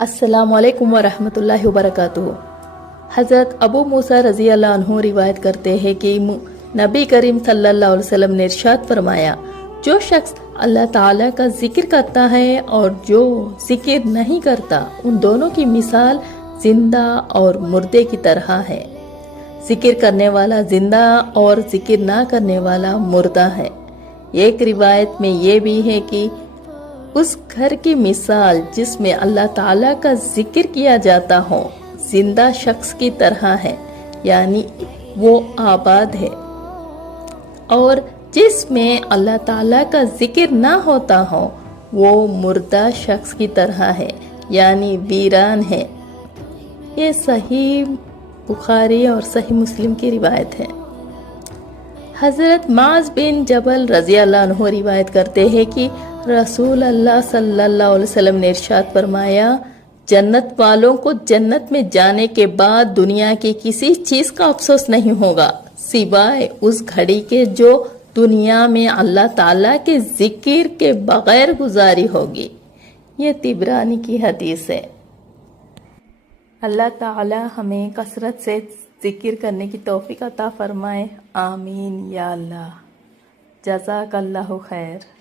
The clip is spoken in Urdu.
السلام علیکم ورحمۃ اللہ وبرکاتہ۔ حضرت ابو موسیٰ رضی اللہ عنہ روایت کرتے ہیں کہ نبی کریم صلی اللہ علیہ وسلم نے ارشاد فرمایا، جو شخص اللہ تعالیٰ کا ذکر کرتا ہے اور جو ذکر نہیں کرتا، ان دونوں کی مثال زندہ اور مردے کی طرح ہے۔ ذکر کرنے والا زندہ اور ذکر نہ کرنے والا مردہ ہے۔ ایک روایت میں یہ بھی ہے کہ اس گھر کی مثال جس میں اللہ تعالیٰ کا ذکر کیا جاتا ہو زندہ شخص کی طرح ہے، یعنی وہ آباد ہے، اور جس میں اللہ تعالیٰ کا ذکر نہ ہوتا ہو وہ مردہ شخص کی طرح ہے، یعنی ویران ہے۔ یہ صحیح بخاری اور صحیح مسلم کی روایت ہے۔ حضرت معاذ بن جبل رضی اللہ عنہ روایت کرتے ہیں کہ رسول اللہ صلی اللہ علیہ وسلم نے ارشاد فرمایا، جنت والوں کو جنت میں جانے کے بعد دنیا کی کسی چیز کا افسوس نہیں ہوگا سوائے اس گھڑی کے جو دنیا میں اللہ تعالیٰ کے ذکر کے بغیر گزاری ہوگی۔ یہ طبرانی کی حدیث ہے۔ اللہ تعالیٰ ہمیں کثرت سے ذکر کرنے کی توفیق عطا فرمائے، آمین یا اللہ۔ جزاک اللہ خیر۔